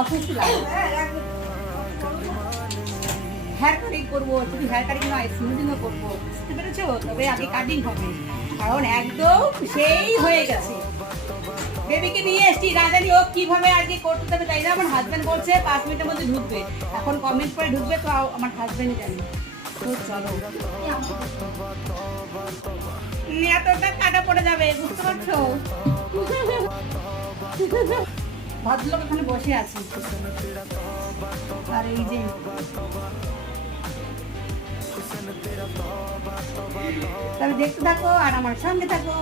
অসুস্থ লাগে। Hair cutting করবো, শুধু হেয়ার কাটিং নয়, স্মুথিংও করবো, বুঝতে পেরেছো? তবে আগে কাটিং হবে, কারণ একদম সেই হয়ে গেছে। বেবিকে নিয়ে এসছি, না জানি ও কিভাবে আজকে করতে দেবে তাই না। আমার হাজব্যান্ড বলছে 5 মিনিটের মধ্যে ঢুকবে, এখন কমেন্ট করে ঢুকবে তো আমার হাজব্যান্ড জানি। তো চলো, এতটা কাটা পড়ে যাবে, বুঝতে পারছো? ভদ্রলোক এখানে বসে আছি, আর এই যে তবে দেখতে থাকো আর আমার সঙ্গে থাকো।